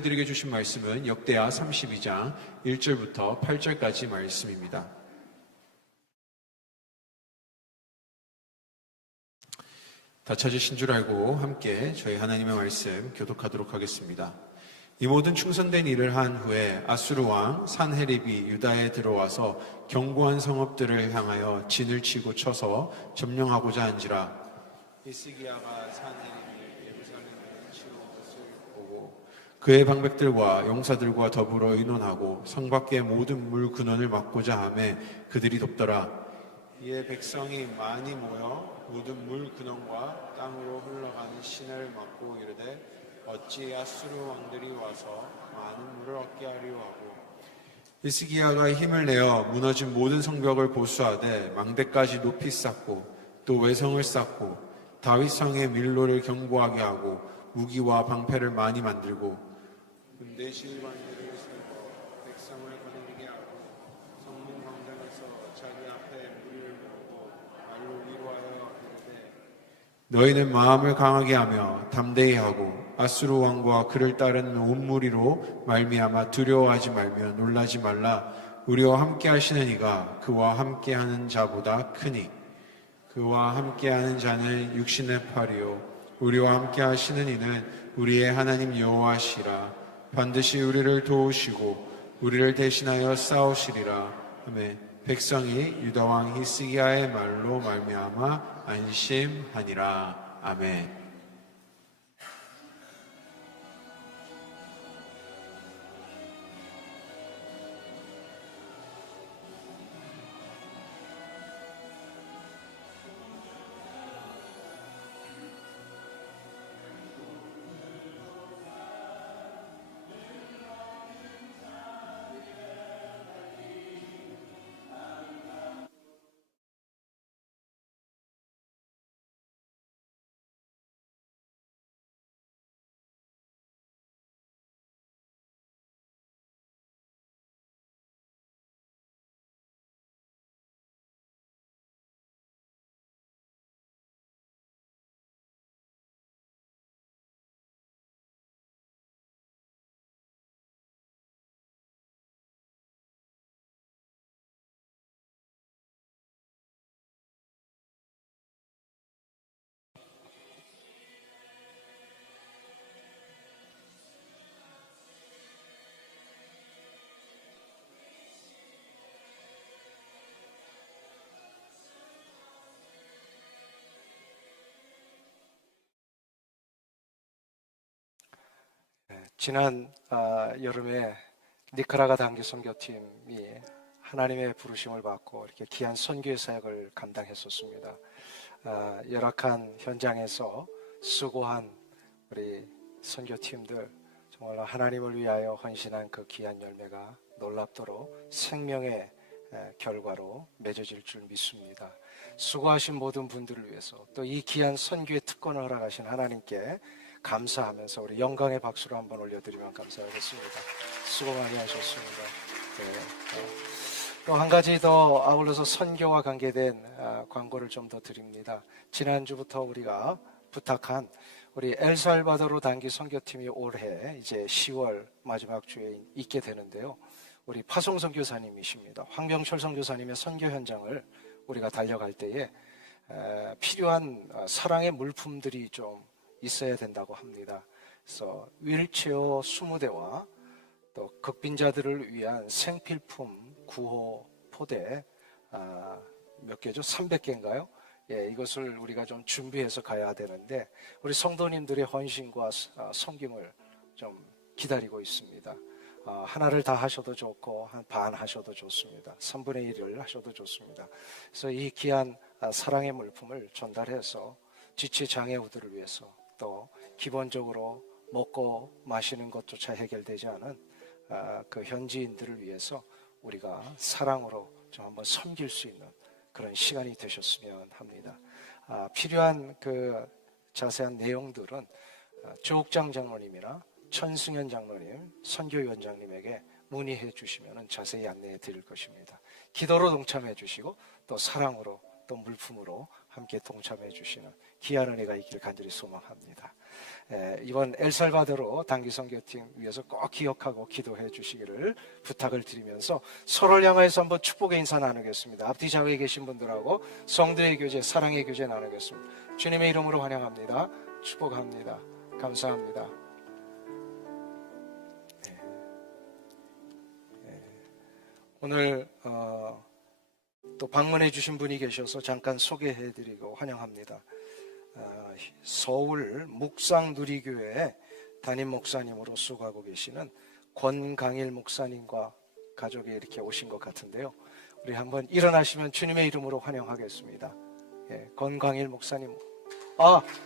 드리게 주신 말씀은 역대하 32장 1절부터 8절까지 말씀입니다. 다 찾으신 줄 알고 함께 저희 하나님의 말씀 교독하도록 하겠습니다. 이 모든 충성된 일을 한 후에 아수르 왕 산헤립이 유다에 들어와서 견고한 성읍들을 향하여 진을 치고 쳐서 점령하고자 한지라. 히스기야가 산헤립을 예루살렘에 치러 것을 보고 그의 방백들과 용사들과 더불어 의논하고 성 밖의 모든 물 근원을 막고자 하매 그들이 돕더라. 이에 백성이 많이 모여 모든 물 근원과 땅으로 흘러가는 시내를 막고 이르되 어찌 아수르 왕들이 와서 많은 물을 얻게 하려 하고. 히스기야가 힘을 내어 무너진 모든 성벽을 보수하되 망대까지 높이 쌓고 또 외성을 쌓고 다윗성의 밀로를 견고하게 하고 무기와 방패를 많이 만들고 군대 지휘관들을 세워 백성을 거느리게 하고 성문 광장에서 자기 앞에 무리를 모으고 말로 위로하여 이르되 너희는 마음을 강하게 하며 담대히 하고 아수르 왕과 그를 따르는 온 무리로 말미암아 두려워하지 말며 놀라지 말라. 우리와 함께 하시는 이가 그와 함께하는 자보다 크니 그와 함께하는 자는 육신의 팔이요 우리와 함께 하시는 이는 우리의 하나님 여호와시라. 반드시 우리를 도우시고 우리를 대신하여 싸우시리라. 아멘. 백성이 유다 왕 히스기야의 말로 말미암아 안심하니라. 아멘. 지난 여름에 니카라가 단기 선교팀이 하나님의 부르심을 받고 이렇게 귀한 선교의 사역을 감당했었습니다. 열악한 현장에서 수고한 우리 선교팀들 정말 하나님을 위하여 헌신한 그 귀한 열매가 놀랍도록 생명의 결과로 맺어질 줄 믿습니다. 수고하신 모든 분들을 위해서 또 이 귀한 선교의 특권을 허락하신 하나님께 감사하면서 우리 영광의 박수를 한번 올려드리면 감사하겠습니다. 수고 많이 하셨습니다. 또 한 가지 더 아울러서 선교와 관계된 광고를 좀 더 드립니다. 지난주부터 우리가 부탁한 우리 엘살바도르 단기 선교팀이 올해 이제 10월 마지막 주에 있게 되는데요. 우리 파송 선교사님이십니다. 황병철 선교사님의 선교 현장을 우리가 달려갈 때에 필요한 사랑의 물품들이 좀 있어야 된다고 합니다. 그래서 휠체어 20대와 또 극빈자들을 위한 생필품 구호 포대 몇 개죠? 300개인가요? 예, 이것을 우리가 좀 준비해서 가야 되는데 우리 성도님들의 헌신과 섬김을 좀 기다리고 있습니다. 하나를 다 하셔도 좋고 한 반 하셔도 좋습니다. 3분의 1을 하셔도 좋습니다. 그래서 이 귀한 사랑의 물품을 전달해서 지체장애우들을 위해서 또 기본적으로 먹고 마시는 것조차 해결되지 않은 그 현지인들을 위해서 우리가 사랑으로 좀 한번 섬길 수 있는 그런 시간이 되셨으면 합니다. 필요한 그 자세한 내용들은 조옥장 장로님이나 천승현 장로님, 선교위원장님에게 문의해 주시면 자세히 안내해 드릴 것입니다. 기도로 동참해 주시고 또 사랑으로 또 물품으로 함께 동참해 주시는 귀한 은혜가 있기를 간절히 소망합니다. 이번 엘살바도르 단기 선교팀 위해서 꼭 기억하고 기도해 주시기를 부탁을 드리면서 서로를 향해서 한번 축복의 인사 나누겠습니다. 앞뒤 좌우에 계신 분들하고 성도의 교제, 사랑의 교제 나누겠습니다. 주님의 이름으로 환영합니다. 축복합니다. 감사합니다. 오늘 또 방문해 주신 분이 계셔서 잠깐 소개해 드리고 환영합니다. 서울 묵상누리교회 담임 목사님으로 수고하고 계시는 권강일 목사님과 가족이 이렇게 오신 것 같은데요. 우리 한번 일어나시면 주님의 이름으로 환영하겠습니다. 권강일 목사님,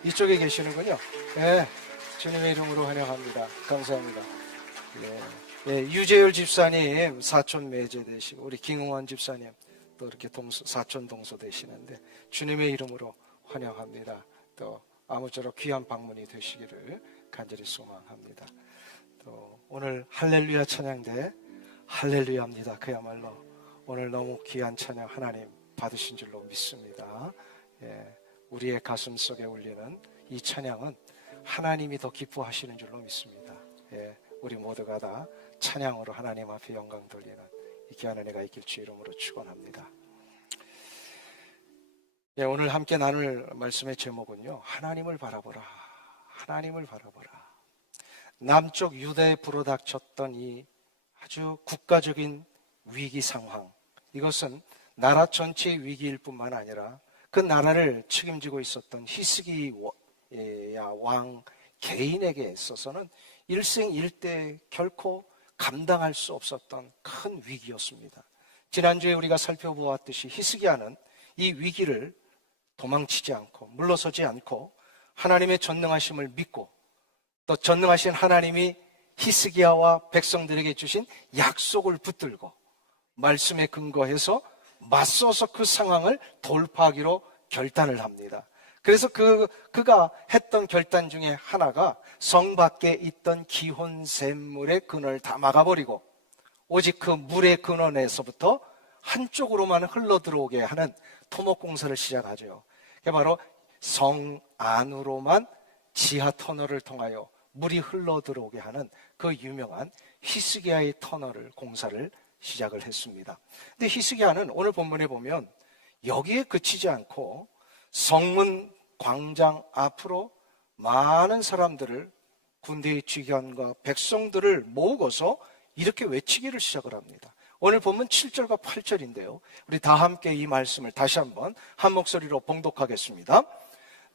이쪽에 계시는군요. 주님의 이름으로 환영합니다. 감사합니다. 유재열 집사님 사촌 매제 되시고, 우리 김응원 집사님 또 이렇게 사촌 동서 되시는데 주님의 이름으로 환영합니다. 또 아무쪼록 귀한 방문이 되시기를 간절히 소망합니다. 또 오늘 할렐루야 찬양대 할렐루야입니다. 그야말로 오늘 너무 귀한 찬양 하나님 받으신 줄로 믿습니다. 우리의 가슴 속에 울리는 이 찬양은 하나님이 더 기뻐하시는 줄로 믿습니다. 우리 모두가 다 찬양으로 하나님 앞에 영광 돌리는 이 귀한 은혜가 있길 주 이름으로 축원합니다. 오늘 함께 나눌 말씀의 제목은요, 하나님을 바라보라. 하나님을 바라보라. 남쪽 유대에 불어닥쳤던 이 아주 국가적인 위기 상황, 이것은 나라 전체의 위기일 뿐만 아니라 그 나라를 책임지고 있었던 히스기 왕 개인에게 있어서는 일생일대 결코 감당할 수 없었던 큰 위기였습니다. 지난주에 우리가 살펴보았듯이 히스기야는 이 위기를 도망치지 않고 물러서지 않고 하나님의 전능하심을 믿고, 또 전능하신 하나님이 히스기야와 백성들에게 주신 약속을 붙들고 말씀에 근거해서 맞서서 그 상황을 돌파하기로 결단을 합니다. 그래서 그가 했던 결단 중에 하나가 성 밖에 있던 기혼 샘물의 근원을 다 막아버리고 오직 그 물의 근원에서부터 한쪽으로만 흘러 들어오게 하는 토목공사를 시작하죠. 그게 바로 성 안으로만 지하 터널을 통하여 물이 흘러 들어오게 하는 그 유명한 히스기야의 터널을 공사를 시작을 했습니다. 근데 히스기야는 오늘 본문에 보면 여기에 그치지 않고 성문 광장 앞으로 많은 사람들을, 군대의 지휘관과 백성들을 모으고서 이렇게 외치기를 시작을 합니다. 오늘 본문 7절과 8절인데요. 우리 다 함께 이 말씀을 다시 한번 한 목소리로 봉독하겠습니다.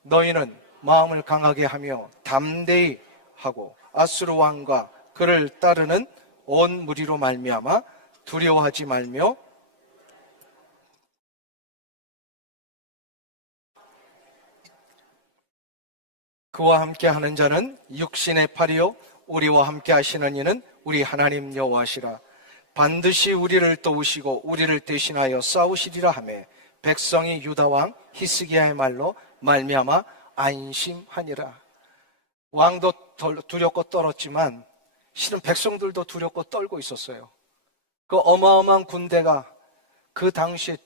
너희는 마음을 강하게 하며 담대히 하고 아수르 왕과 그를 따르는 온 무리로 말미암아 두려워하지 말며 그와 함께 하는 자는 육신의 팔이요 우리와 함께 하시는 이는 우리 하나님 여호와시라. 반드시 우리를 도우시고 우리를 대신하여 싸우시리라 하며 백성이 유다 왕 히스기야의 말로 말미암아 안심하니라. 왕도 두렵고 떨었지만 실은 백성들도 두렵고 떨고 있었어요. 그 어마어마한 군대가 그 당시에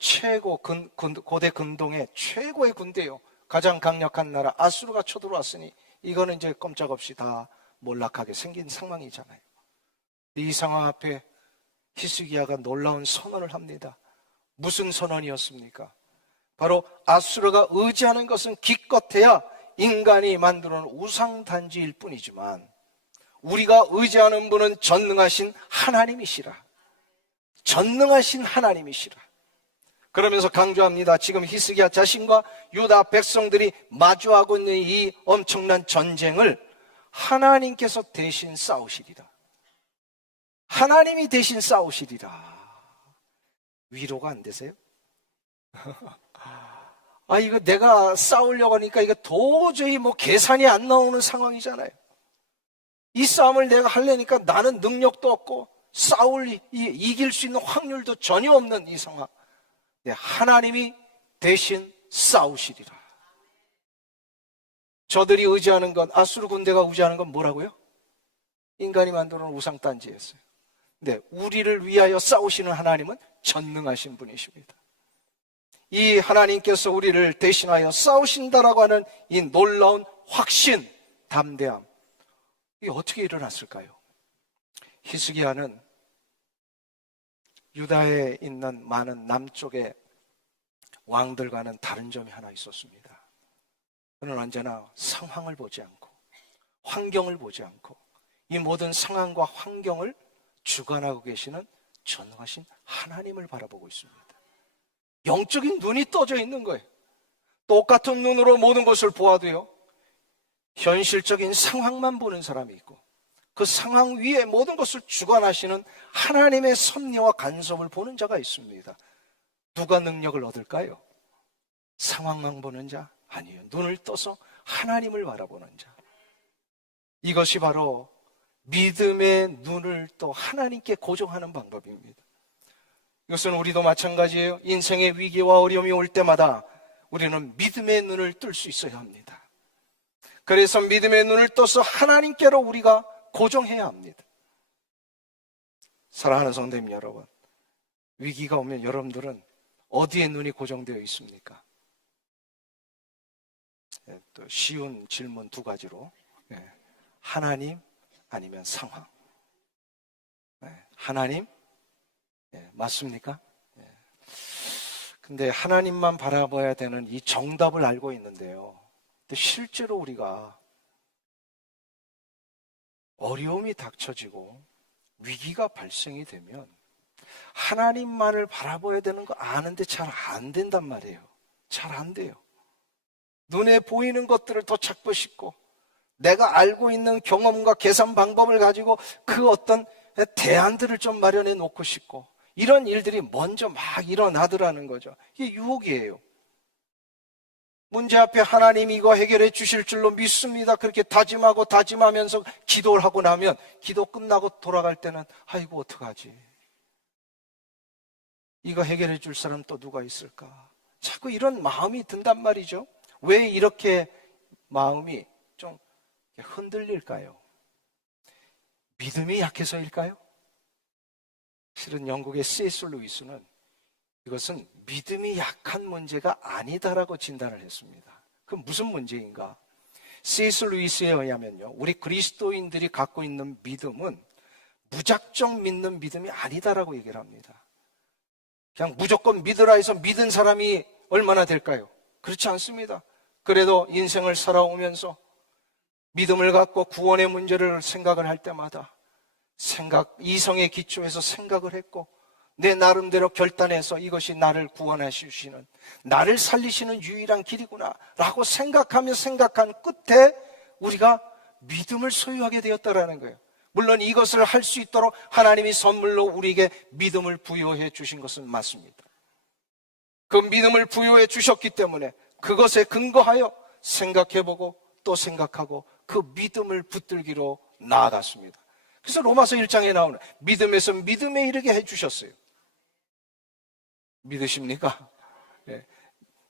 고대 근동의 최고의 군대요, 가장 강력한 나라 아수르가 쳐들어왔으니 이거는 이제 꼼짝없이 다 몰락하게 생긴 상황이잖아요. 이 상황 앞에 히스기야가 놀라운 선언을 합니다. 무슨 선언이었습니까? 바로 아수르가 의지하는 것은 기껏해야 인간이 만들어 놓은 우상단지일 뿐이지만 우리가 의지하는 분은 전능하신 하나님이시라. 전능하신 하나님이시라. 그러면서 강조합니다. 지금 히스기야 자신과 유다 백성들이 마주하고 있는 이 엄청난 전쟁을 하나님께서 대신 싸우시리라. 하나님이 대신 싸우시리라. 위로가 안 되세요? 이거 내가 싸우려고 하니까 이거 도저히 계산이 안 나오는 상황이잖아요. 이 싸움을 내가 하려니까 나는 능력도 없고 이길 수 있는 확률도 전혀 없는 이 상황. 하나님이 대신 싸우시리라. 저들이 의지하는 건, 아수르 군대가 의지하는 건 뭐라고요? 인간이 만들어 놓은 우상단지였어요. 근데 우리를 위하여 싸우시는 하나님은 전능하신 분이십니다. 이 하나님께서 우리를 대신하여 싸우신다라고 하는 이 놀라운 확신, 담대함, 이게 어떻게 일어났을까요? 히스기야는 유다에 있는 많은 남쪽의 왕들과는 다른 점이 하나 있었습니다. 그는 언제나 상황을 보지 않고 환경을 보지 않고 이 모든 상황과 환경을 주관하고 계시는 전능하신 하나님을 바라보고 있습니다. 영적인 눈이 떠져 있는 거예요. 똑같은 눈으로 모든 것을 보아도요, 현실적인 상황만 보는 사람이 있고 그 상황 위에 모든 것을 주관하시는 하나님의 섭리와 간섭을 보는 자가 있습니다. 누가 능력을 얻을까요? 상황만 보는 자? 아니에요. 눈을 떠서 하나님을 바라보는 자. 이것이 바로 믿음의 눈을 또 하나님께 고정하는 방법입니다. 이것은 우리도 마찬가지예요. 인생의 위기와 어려움이 올 때마다 우리는 믿음의 눈을 뜰 수 있어야 합니다. 그래서 믿음의 눈을 떠서 하나님께로 우리가 고정해야 합니다. 사랑하는 성도님 여러분, 위기가 오면 여러분들은 어디에 눈이 고정되어 있습니까? 또 쉬운 질문 두 가지로, 하나님 아니면 상황. 하나님? 맞습니까? 근데 하나님만 바라봐야 되는 이 정답을 알고 있는데요, 근데 실제로 우리가 어려움이 닥쳐지고 위기가 발생이 되면 하나님만을 바라봐야 되는 거 아는데 잘 안 된단 말이에요. 잘 안 돼요. 눈에 보이는 것들을 더 찾고 싶고 내가 알고 있는 경험과 계산 방법을 가지고 그 어떤 대안들을 좀 마련해 놓고 싶고 이런 일들이 먼저 막 일어나더라는 거죠. 이게 유혹이에요. 문제 앞에 하나님이 이거 해결해 주실 줄로 믿습니다. 그렇게 다짐하고 다짐하면서 기도를 하고 나면 기도 끝나고 돌아갈 때는 아이고 어떡하지? 이거 해결해 줄 사람 또 누가 있을까? 자꾸 이런 마음이 든단 말이죠. 왜 이렇게 마음이 좀 흔들릴까요? 믿음이 약해서일까요? 실은 영국의 C.S. 루이스는 이것은 믿음이 약한 문제가 아니다라고 진단을 했습니다. 그럼 무슨 문제인가? C.S. 루이스에 의하면요, 우리 그리스도인들이 갖고 있는 믿음은 무작정 믿는 믿음이 아니다라고 얘기를 합니다. 그냥 무조건 믿으라 해서 믿은 사람이 얼마나 될까요? 그렇지 않습니다. 그래도 인생을 살아오면서 믿음을 갖고 구원의 문제를 생각을 할 때마다 이성의 기초에서 생각을 했고 내 나름대로 결단해서 이것이 나를 구원하시는, 나를 살리시는 유일한 길이구나 라고 생각하며 생각한 끝에 우리가 믿음을 소유하게 되었다라는 거예요. 물론 이것을 할 수 있도록 하나님이 선물로 우리에게 믿음을 부여해 주신 것은 맞습니다. 그 믿음을 부여해 주셨기 때문에 그것에 근거하여 생각해보고 또 생각하고 그 믿음을 붙들기로 나아갔습니다. 그래서 로마서 1장에 나오는 믿음에서 믿음에 이르게 해주셨어요. 믿으십니까?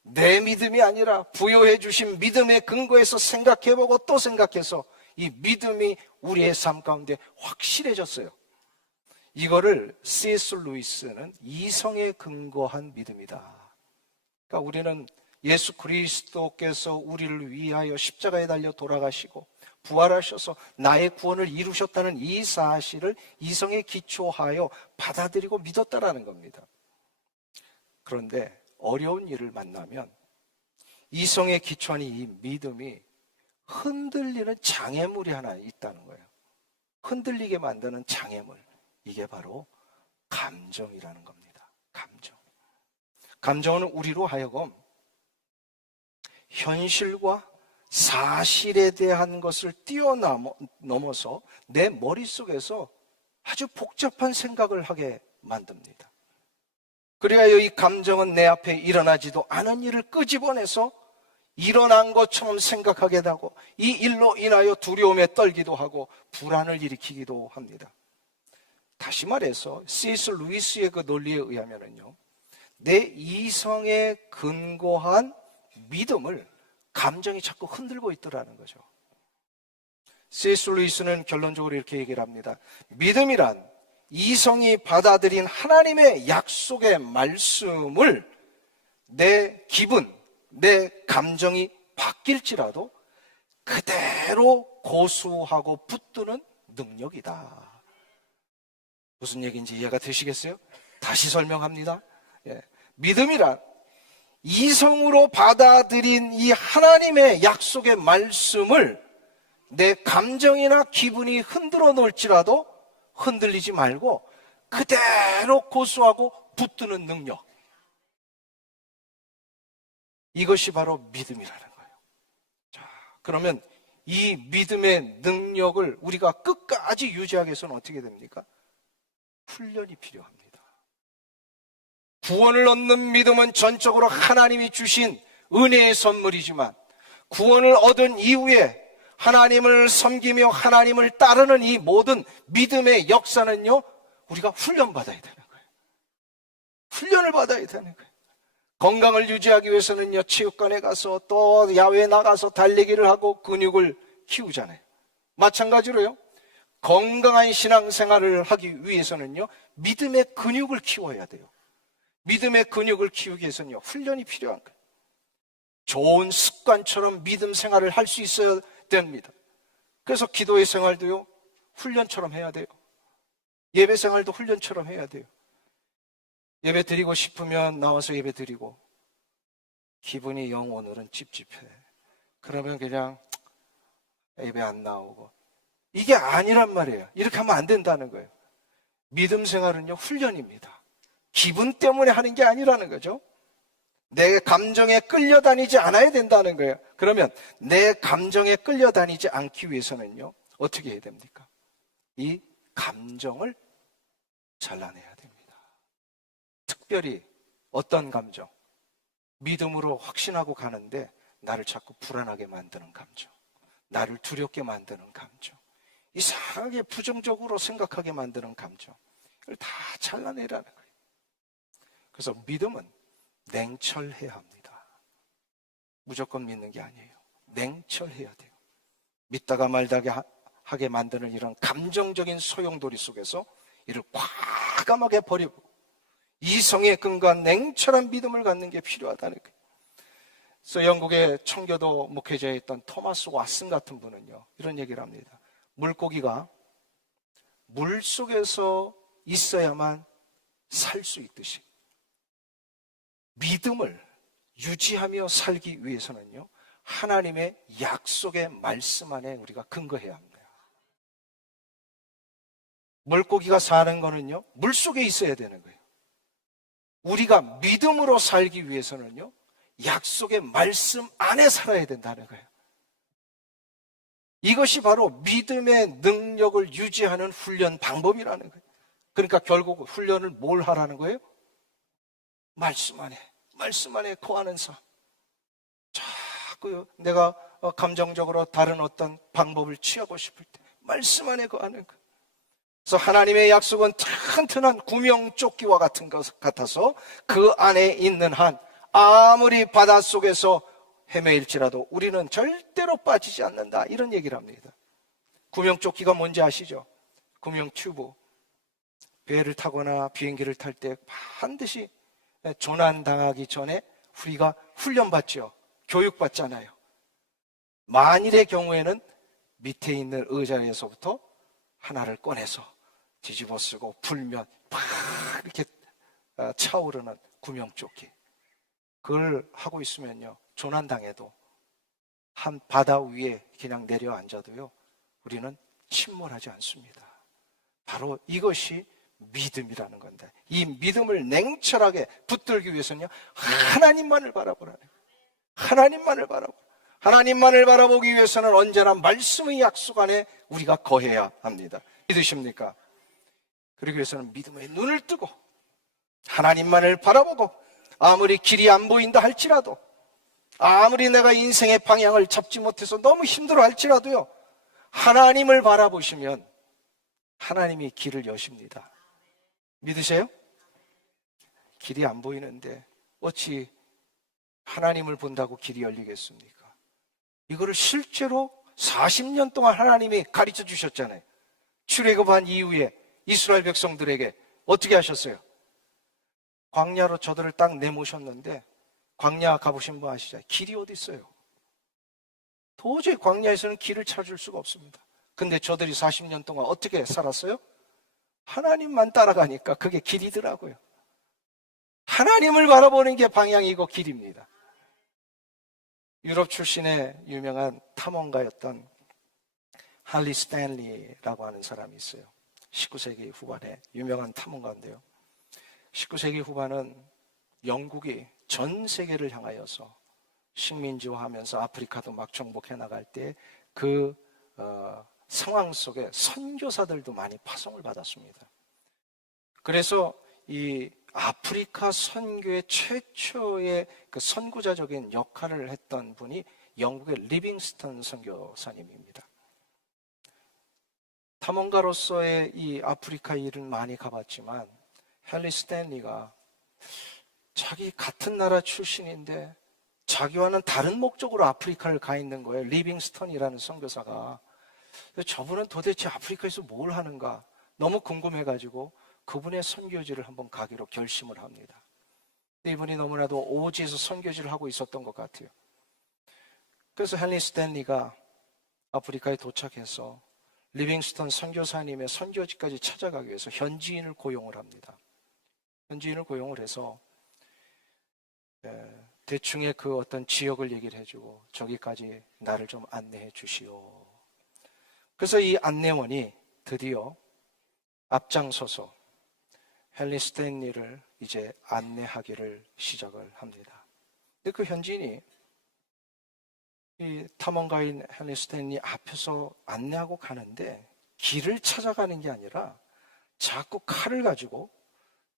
내 믿음이 아니라 부여해 주신 믿음의 근거에서 생각해보고 또 생각해서 이 믿음이 우리의 삶 가운데 확실해졌어요. 이거를 C.S. 루이스는 이성에 근거한 믿음이다. 그러니까 우리는 예수 그리스도께서 우리를 위하여 십자가에 달려 돌아가시고 부활하셔서 나의 구원을 이루셨다는 이 사실을 이성에 기초하여 받아들이고 믿었다라는 겁니다. 그런데 어려운 일을 만나면 이성에 기초한 이 믿음이 흔들리는 장애물이 하나 있다는 거예요. 흔들리게 만드는 장애물. 이게 바로 감정이라는 겁니다. 감정. 감정은 우리로 하여금 현실과 사실에 대한 것을 뛰어넘어서 내 머릿속에서 아주 복잡한 생각을 하게 만듭니다. 그래야 이 감정은 내 앞에 일어나지도 않은 일을 끄집어내서 일어난 것처럼 생각하게 되고 이 일로 인하여 두려움에 떨기도 하고 불안을 일으키기도 합니다. 다시 말해서 C.S. 루이스의 그 논리에 의하면요, 내 이성에 근거한 믿음을 감정이 자꾸 흔들고 있더라는 거죠. C.S. 루이스는 결론적으로 이렇게 얘기를 합니다. 믿음이란 이성이 받아들인 하나님의 약속의 말씀을 내 기분, 내 감정이 바뀔지라도 그대로 고수하고 붙드는 능력이다. 무슨 얘기인지 이해가 되시겠어요? 다시 설명합니다. 믿음이란 이성으로 받아들인 이 하나님의 약속의 말씀을 내 감정이나 기분이 흔들어 놓을지라도 흔들리지 말고 그대로 고수하고 붙드는 능력. 이것이 바로 믿음이라는 거예요. 자, 그러면 이 믿음의 능력을 우리가 끝까지 유지하기 위해서는 어떻게 됩니까? 훈련이 필요합니다. 구원을 얻는 믿음은 전적으로 하나님이 주신 은혜의 선물이지만 구원을 얻은 이후에 하나님을 섬기며 하나님을 따르는 이 모든 믿음의 역사는요, 우리가 훈련받아야 되는 거예요. 훈련을 받아야 되는 거예요. 건강을 유지하기 위해서는요, 체육관에 가서 또 야외에 나가서 달리기를 하고 근육을 키우잖아요. 마찬가지로요, 건강한 신앙생활을 하기 위해서는요, 믿음의 근육을 키워야 돼요. 믿음의 근육을 키우기 위해서는요, 훈련이 필요한 거예요. 좋은 습관처럼 믿음 생활을 할 수 있어야 됩니다. 그래서 기도의 생활도요, 훈련처럼 해야 돼요. 예배 생활도 훈련처럼 해야 돼요. 예배 드리고 싶으면 나와서 예배 드리고, 기분이 영 오늘은 찝찝해. 그러면 그냥 예배 안 나오고. 이게 아니란 말이에요. 이렇게 하면 안 된다는 거예요. 믿음 생활은요, 훈련입니다. 기분 때문에 하는 게 아니라는 거죠. 내 감정에 끌려다니지 않아야 된다는 거예요. 그러면 내 감정에 끌려다니지 않기 위해서는요, 어떻게 해야 됩니까? 이 감정을 잘라내야 됩니다. 특별히 어떤 감정? 믿음으로 확신하고 가는데 나를 자꾸 불안하게 만드는 감정, 나를 두렵게 만드는 감정, 이상하게 부정적으로 생각하게 만드는 감정, 이걸 다 잘라내라는 거예요. 그래서 믿음은 냉철해야 합니다. 무조건 믿는 게 아니에요. 냉철해야 돼요. 믿다가 말다가 하게 만드는 이런 감정적인 소용돌이 속에서 이를 과감하게 버리고 이성에 근거한 냉철한 믿음을 갖는 게 필요하다는 거예요. 그래서 영국의 청교도 목회자였던 토마스 왓슨 같은 분은요, 이런 얘기를 합니다. 물고기가 물 속에서 있어야만 살 수 있듯이 믿음을 유지하며 살기 위해서는요, 하나님의 약속의 말씀 안에 우리가 근거해야 합니다. 물고기가 사는 거는요, 물 속에 있어야 되는 거예요. 우리가 믿음으로 살기 위해서는요, 약속의 말씀 안에 살아야 된다는 거예요. 이것이 바로 믿음의 능력을 유지하는 훈련 방법이라는 거예요. 그러니까 결국 훈련을 뭘 하라는 거예요? 말씀 안에 거하는 삶. 자꾸 내가 감정적으로 다른 어떤 방법을 취하고 싶을 때 말씀 안에 거하는 것. 그래서 하나님의 약속은 튼튼한 구명조끼와 같은 것 같아서 그 안에 있는 한 아무리 바닷속에서 헤매일지라도 우리는 절대로 빠지지 않는다, 이런 얘기를 합니다. 구명조끼가 뭔지 아시죠? 구명튜브. 배를 타거나 비행기를 탈 때 반드시 조난당하기 전에 우리가 훈련받죠. 교육받잖아요. 만일의 경우에는 밑에 있는 의자에서부터 하나를 꺼내서 뒤집어 쓰고 불면 팍 이렇게 차오르는 구명조끼. 그걸 하고 있으면요, 조난당해도 한 바다 위에 그냥 내려앉아도요, 우리는 침몰하지 않습니다. 바로 이것이 믿음이라는 건데, 이 믿음을 냉철하게 붙들기 위해서는요, 하나님만을 바라보라는 거예요. 하나님만을 바라보기 위해서는 언제나 말씀의 약속 안에 우리가 거해야 합니다. 믿으십니까? 그러기 위해서는 믿음의 눈을 뜨고 하나님만을 바라보고, 아무리 길이 안 보인다 할지라도, 아무리 내가 인생의 방향을 잡지 못해서 너무 힘들어 할지라도요, 하나님을 바라보시면 하나님이 길을 여십니다. 믿으세요? 길이 안 보이는데 어찌 하나님을 본다고 길이 열리겠습니까? 이거를 실제로 40년 동안 하나님이 가르쳐 주셨잖아요. 출애굽한 이후에 이스라엘 백성들에게 어떻게 하셨어요? 광야로 저들을 딱 내모셨는데, 광야 가보신 분 아시죠? 길이 어디 있어요? 도저히 광야에서는 길을 찾을 수가 없습니다. 근데 저들이 40년 동안 어떻게 살았어요? 하나님만 따라가니까 그게 길이더라고요. 하나님을 바라보는 게 방향이고 길입니다. 유럽 출신의 유명한 탐험가였던 할리 스탠리라고 하는 사람이 있어요. 19세기 후반에 유명한 탐험가인데요. 19세기 후반은 영국이 전 세계를 향하여서 식민지화하면서 아프리카도 막 정복해 나갈 때 그 상황 속에 선교사들도 많이 파송을 받았습니다. 그래서 이 아프리카 선교의 최초의 그 선구자적인 역할을 했던 분이 영국의 리빙스턴 선교사님입니다. 탐험가로서의 이 아프리카 일은 많이 가봤지만 헨리 스탠리가 자기 같은 나라 출신인데 자기와는 다른 목적으로 아프리카를 가 있는 거예요. 리빙스턴이라는 선교사가. 저분은 도대체 아프리카에서 뭘 하는가 너무 궁금해가지고 그분의 선교지를 한번 가기로 결심을 합니다. 이분이 너무나도 오지에서 선교지를 하고 있었던 것 같아요. 그래서 헨리 스탠리가 아프리카에 도착해서 리빙스턴 선교사님의 선교지까지 찾아가기 위해서 현지인을 고용을 합니다. 현지인을 고용을 해서 대충의 그 어떤 지역을 얘기를 해주고 저기까지 나를 좀 안내해 주시오. 그래서 이 안내원이 드디어 앞장서서 헨리 스탠리를 이제 안내하기를 시작을 합니다. 근데 그 현지인이 이 탐험가인 헨리 스탠리 앞에서 안내하고 가는데 길을 찾아가는 게 아니라 자꾸 칼을 가지고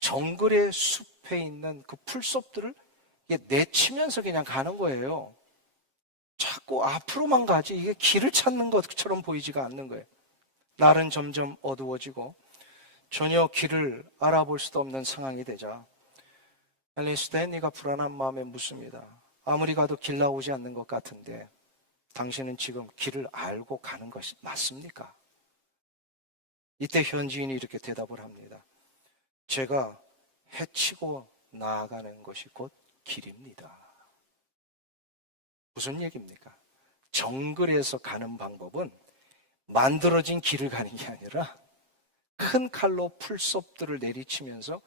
정글의 숲에 있는 그 풀숲들을 내치면서 그냥 가는 거예요. 자꾸 앞으로만 가지 이게 길을 찾는 것처럼 보이지가 않는 거예요. 날은 점점 어두워지고 전혀 길을 알아볼 수도 없는 상황이 되자 헨리 스탠리가 불안한 마음에 묻습니다. 아무리 가도 길 나오지 않는 것 같은데 당신은 지금 길을 알고 가는 것이 맞습니까? 이때 현지인이 이렇게 대답을 합니다. 제가 헤치고 나아가는 것이 곧 길입니다. 무슨 얘기입니까? 정글에서 가는 방법은 만들어진 길을 가는 게 아니라 큰 칼로 풀숲들을 내리치면서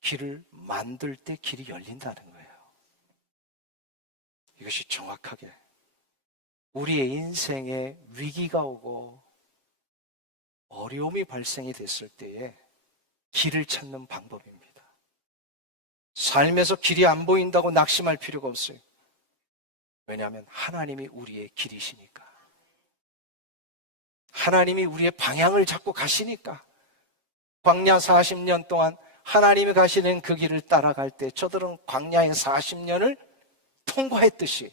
길을 만들 때 길이 열린다는 거예요. 이것이 정확하게 우리의 인생에 위기가 오고 어려움이 발생이 됐을 때에 길을 찾는 방법입니다. 삶에서 길이 안 보인다고 낙심할 필요가 없어요. 왜냐하면 하나님이 우리의 길이시니까. 하나님이 우리의 방향을 잡고 가시니까. 광야 40년 동안 하나님이 가시는 그 길을 따라갈 때 저들은 광야의 40년을 통과했듯이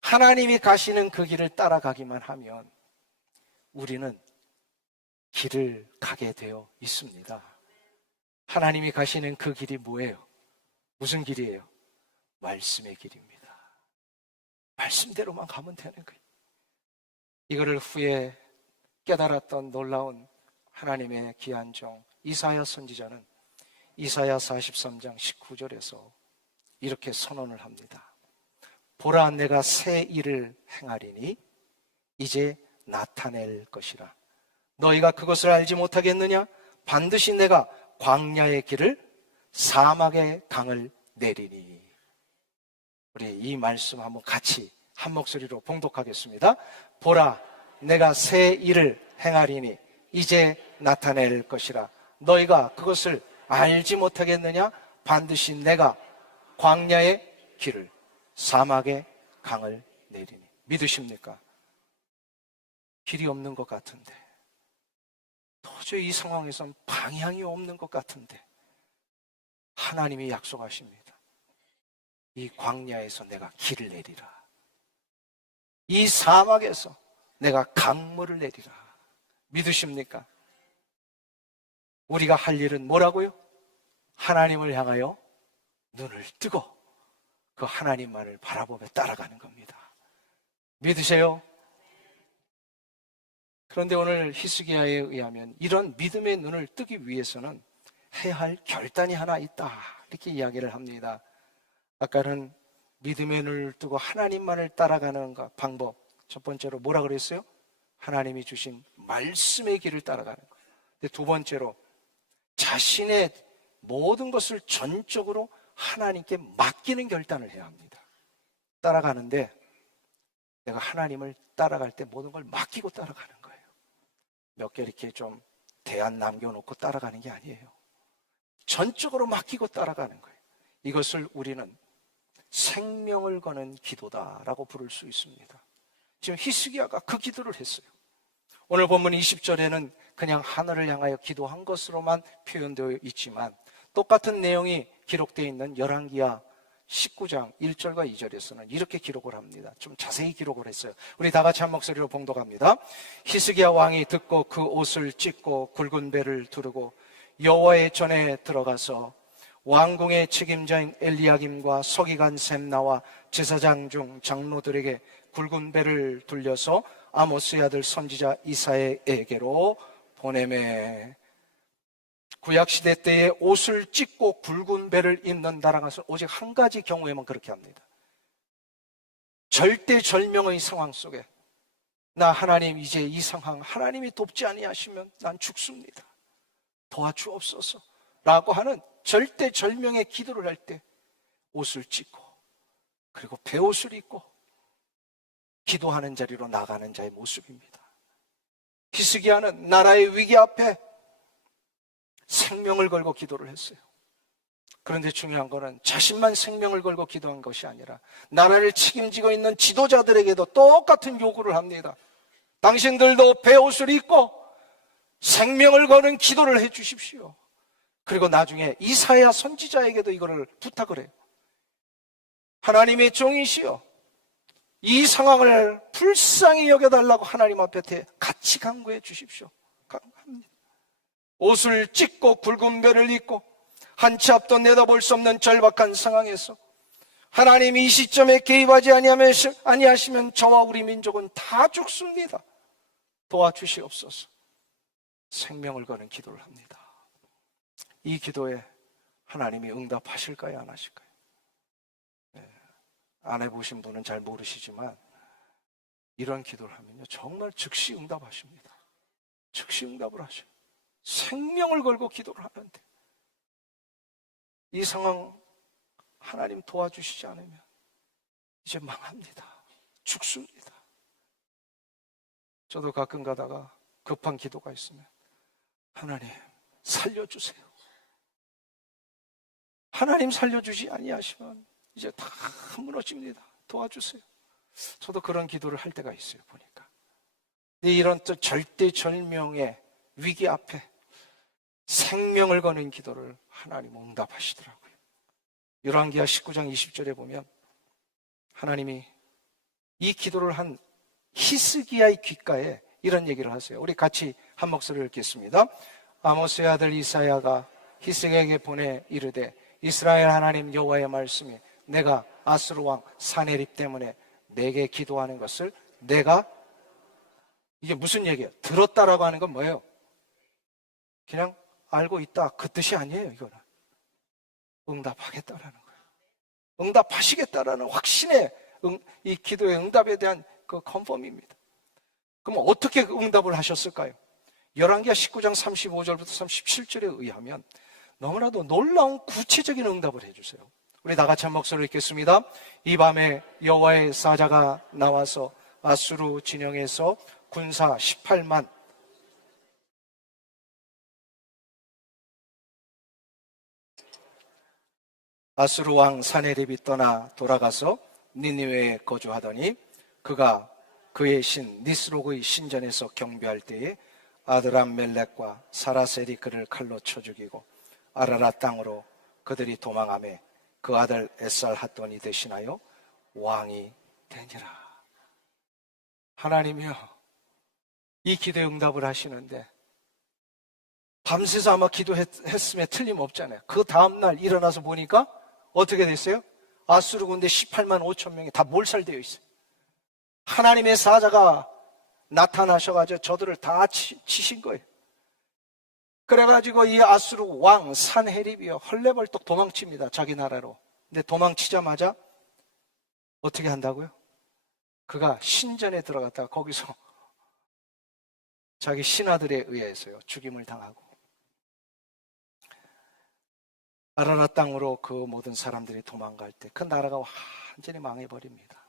하나님이 가시는 그 길을 따라가기만 하면 우리는 길을 가게 되어 있습니다. 하나님이 가시는 그 길이 뭐예요? 무슨 길이에요? 말씀의 길입니다. 말씀대로만 가면 되는 거예요. 이거를 후에 깨달았던 놀라운 하나님의 귀한 종 이사야 선지자는 이사야 43장 19절에서 이렇게 선언을 합니다. 보라, 내가 새 일을 행하리니 이제 나타낼 것이라. 너희가 그것을 알지 못하겠느냐? 반드시 내가 광야의 길을 사막의 강을 내리니. 우리 이 말씀 한번 같이 한 목소리로 봉독하겠습니다. 보라, 내가 새 일을 행하리니 이제 나타낼 것이라. 너희가 그것을 알지 못하겠느냐? 반드시 내가 광야의 길을 사막의 강을 내리니. 믿으십니까? 길이 없는 것 같은데, 도저히 이 상황에선 방향이 없는 것 같은데 하나님이 약속하십니다. 이 광야에서 내가 길을 내리라. 이 사막에서 내가 강물을 내리라. 믿으십니까? 우리가 할 일은 뭐라고요? 하나님을 향하여 눈을 뜨고 그 하나님만을 바라보며 따라가는 겁니다. 믿으세요? 그런데 오늘 히스기야에 의하면 이런 믿음의 눈을 뜨기 위해서는 해야 할 결단이 하나 있다, 이렇게 이야기를 합니다. 아까는 믿음의 눈을 뜨고 하나님만을 따라가는 방법 첫 번째로 뭐라 그랬어요? 하나님이 주신 말씀의 길을 따라가는 거예요. 근데 두 번째로 자신의 모든 것을 전적으로 하나님께 맡기는 결단을 해야 합니다. 따라가는데 내가 하나님을 따라갈 때 모든 걸 맡기고 따라가는 거예요. 몇 개 이렇게 좀 대안 남겨놓고 따라가는 게 아니에요. 전적으로 맡기고 따라가는 거예요. 이것을 우리는 생명을 거는 기도다라고 부를 수 있습니다. 지금 히스기야가 그 기도를 했어요. 오늘 본문 20절에는 그냥 하늘을 향하여 기도한 것으로만 표현되어 있지만 똑같은 내용이 기록되어 있는 열왕기하 19장 1절과 2절에서는 이렇게 기록을 합니다. 좀 자세히 기록을 했어요. 우리 다 같이 한 목소리로 봉독합니다. 히스기야 왕이 듣고 그 옷을 찢고 굵은 배를 두르고 여호와의 전에 들어가서 왕궁의 책임자인 엘리야김과 서기관 셈나와 제사장 중 장로들에게 굵은 배를 돌려서 아모스의 아들 선지자 이사야에게로 보내매. 구약시대 때에 옷을 찢고 굵은 배를 입는다라는 것은 오직 한 가지 경우에만 그렇게 합니다. 절대절명의 상황 속에 나 하나님 이제 이 상황 하나님이 돕지 아니하시면 난 죽습니다. 도와주옵소서 라고 하는 절대절명의 기도를 할 때 옷을 찢고 그리고 베옷을 입고 기도하는 자리로 나가는 자의 모습입니다. 히스기야는 나라의 위기 앞에 생명을 걸고 기도를 했어요. 그런데 중요한 거는 자신만 생명을 걸고 기도한 것이 아니라 나라를 책임지고 있는 지도자들에게도 똑같은 요구를 합니다. 당신들도 베옷을 입고 생명을 거는 기도를 해 주십시오. 그리고 나중에 이사야 선지자에게도 이거를 부탁을 해요. 하나님의 종이시여 이 상황을 불쌍히 여겨달라고 하나님 앞에 같이 간구해 주십시오. 간구합니다. 옷을 찢고 굵은 배를 입고 한 치 앞도 내다볼 수 없는 절박한 상황에서 하나님이 이 시점에 개입하지 아니하시면 저와 우리 민족은 다 죽습니다. 도와주시옵소서. 생명을 거는 기도를 합니다. 이 기도에 하나님이 응답하실까요? 안 하실까요? 안 해보신 분은 잘 모르시지만 이런 기도를 하면요 정말 즉시 응답하십니다. 즉시 응답을 하셔요. 생명을 걸고 기도를 하는데 이 상황 하나님 도와주시지 않으면 이제 망합니다. 죽습니다. 저도 가끔 가다가 급한 기도가 있으면 하나님 살려주세요. 하나님 살려주지 아니하시면 이제 다 무너집니다. 도와주세요. 저도 그런 기도를 할 때가 있어요. 보니까 이런 또 절대절명의 위기 앞에 생명을 거는 기도를 하나님 응답하시더라고요. 열왕기하 19장 20절에 보면 하나님이 이 기도를 한 히스기야의 귓가에 이런 얘기를 하세요. 우리 같이 한 목소리를 읽겠습니다. 아모스의 아들 이사야가 히스기야에게 보내 이르되 이스라엘 하나님 여호와의 말씀이 내가 아수르 왕 사네립 때문에 내게 기도하는 것을 내가 이게 무슨 얘기예요? 들었다라고 하는 건 뭐예요? 그냥 알고 있다 그 뜻이 아니에요. 이거는 응답하겠다라는 거예요. 응답하시겠다라는 확신의 이 기도의 응답에 대한 그 컨펌입니다. 그럼 어떻게 응답을 하셨을까요? 열왕기하 19장 35절부터 37절에 의하면 너무나도 놀라운 구체적인 응답을 해주세요. 우리 다 같이 한 목소리를 읽겠습니다. 이 밤에 여호와의 사자가 나와서 아수르 진영에서 군사 18만 아수르 왕 사네립이 떠나 돌아가서 니느웨에 거주하더니 그가 그의 신 니스록의 신전에서 경배할 때에 아드람멜렉과 사라셀이 그를 칼로 쳐 죽이고 아라랏 땅으로 그들이 도망하며 그 아들 에살핫돈이 대신하여 왕이 되니라. 하나님이요 이 기도에 응답을 하시는데 밤새서 아마 기도했으면 틀림없잖아요. 그 다음날 일어나서 보니까 어떻게 됐어요? 아수르 군대 18만 5천 명이 다 몰살되어 있어요. 하나님의 사자가 나타나셔가지고 저들을 다 치신 거예요. 그래가지고 이 아수르 왕 산헤립이요 헐레벌떡 도망칩니다. 자기 나라로. 근데 도망치자마자 어떻게 한다고요? 그가 신전에 들어갔다가 거기서 자기 신하들에 의해서요 죽임을 당하고, 아라랏 땅으로 그 모든 사람들이 도망갈 때 그 나라가 완전히 망해버립니다.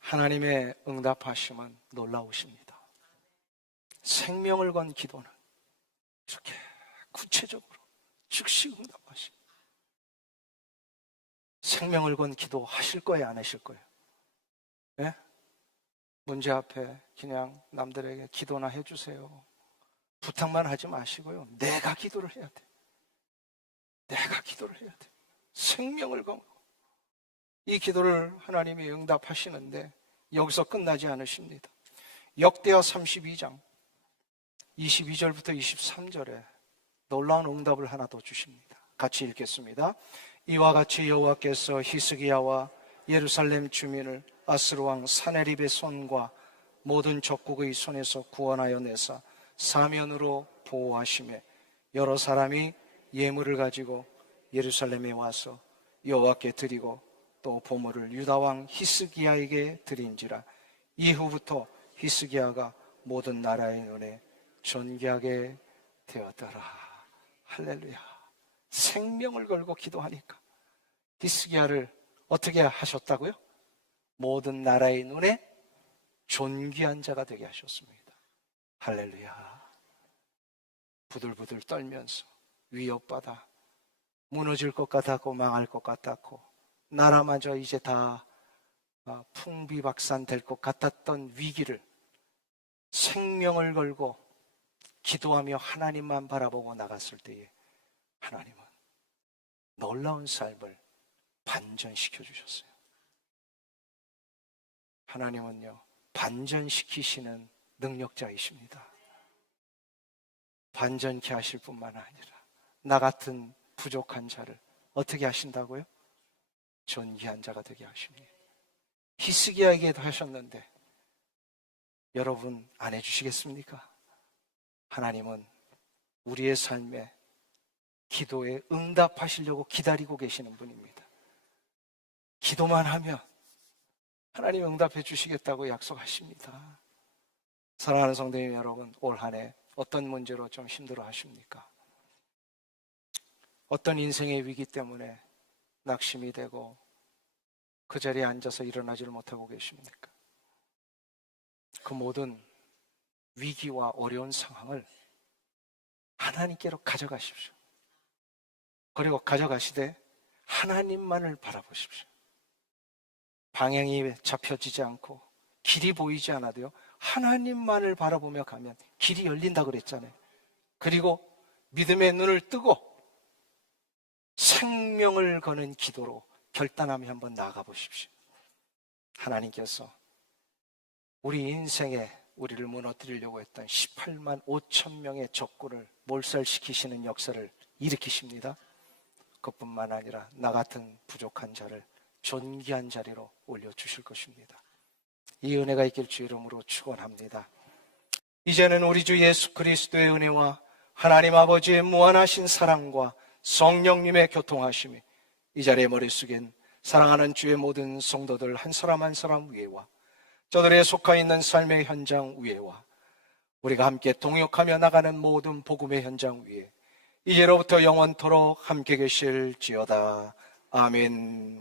하나님의 응답하심은 놀라우십니다. 생명을 건 기도는 이렇게 구체적으로 즉시 응답하십니다. 생명을 건 기도 하실 거예요, 안 하실 거예요? 네? 문제 앞에 그냥 남들에게 기도나 해주세요, 부탁만 하지 마시고요, 내가 기도를 해야 돼. 내가 기도를 해야 돼. 생명을 걸고 이 기도를 하나님이 응답하시는데 여기서 끝나지 않으십니다. 역대하 32장 22절부터 23절에 놀라운 응답을 하나 더 주십니다. 같이 읽겠습니다. 이와 같이 여호와께서 히스기야와 예루살렘 주민을 아스루 왕 사네립의 손과 모든 적국의 손에서 구원하여 내사 사면으로 보호하시며, 여러 사람이 예물을 가지고 예루살렘에 와서 여호와께 드리고 또 보물을 유다 왕 히스기야에게 드린지라. 이후부터 히스기야가 모든 나라의 눈에 존귀하게 되었더라. 할렐루야. 생명을 걸고 기도하니까 히스기야를 어떻게 하셨다고요? 모든 나라의 눈에 존귀한 자가 되게 하셨습니다. 할렐루야. 부들부들 떨면서 위협받아 무너질 것 같았고 망할 것 같았고 나라마저 이제 다 풍비박산 될 것 같았던 위기를 생명을 걸고 기도하며 하나님만 바라보고 나갔을 때에 하나님은 놀라운 삶을 반전시켜 주셨어요. 하나님은요, 반전시키시는 능력자이십니다. 반전케 하실 뿐만 아니라 나 같은 부족한 자를 어떻게 하신다고요? 존귀한 자가 되게 하십니다. 히스기야에게도 하셨는데 여러분 안 해주시겠습니까? 하나님은 우리의 삶에 기도에 응답하시려고 기다리고 계시는 분입니다. 기도만 하면 하나님 응답해 주시겠다고 약속하십니다. 사랑하는 성도님 여러분, 올 한 해 어떤 문제로 좀 힘들어 하십니까? 어떤 인생의 위기 때문에 낙심이 되고 그 자리에 앉아서 일어나지를 못하고 계십니까? 그 모든 위기와 어려운 상황을 하나님께로 가져가십시오. 그리고 가져가시되 하나님만을 바라보십시오. 방향이 잡혀지지 않고 길이 보이지 않아도요, 하나님만을 바라보며 가면 길이 열린다 그랬잖아요. 그리고 믿음의 눈을 뜨고 생명을 거는 기도로 결단하며 한번 나아가 보십시오. 하나님께서 우리 인생에 우리를 무너뜨리려고 했던 18만 5천 명의 적군을 몰살시키시는 역사를 일으키십니다. 그뿐만 아니라 나 같은 부족한 자를 존귀한 자리로 올려주실 것입니다. 이 은혜가 있길 주 이름으로 축원합니다. 이제는 우리 주 예수 그리스도의 은혜와 하나님 아버지의 무한하신 사랑과 성령님의 교통하심이 이 자리의 머릿속엔 사랑하는 주의 모든 성도들 한 사람 한 사람 위에와 저들의 속하 있는 삶의 현장 위에와 우리가 함께 동역하며 나가는 모든 복음의 현장 위에 이제로부터 영원토록 함께 계실지어다. 아멘.